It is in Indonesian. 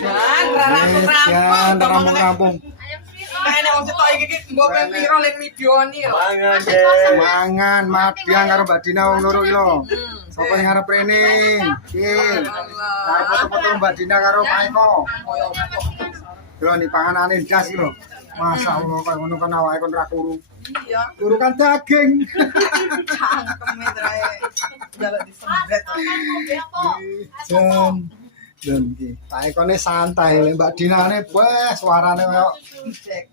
Jangan rampung-rampung. Kayaknya wong sitok iki mbok piro ning midioni lho. Mangan madang karo Mbak Dina wong loro iki lho. Sopo sing arep rene? Iki. Arep foto-foto Mbak Dina karo Pak Eko. Lho ni panganane gas iki lho. Masyaallah kaya ngono kan awake kon ra kuru. Iya. Kuru kan daging. Cangkeme trae. Jaluk disembet. Jam iki. Pak Ekone santai, Mbak Dinane wes suarane koyo Cek.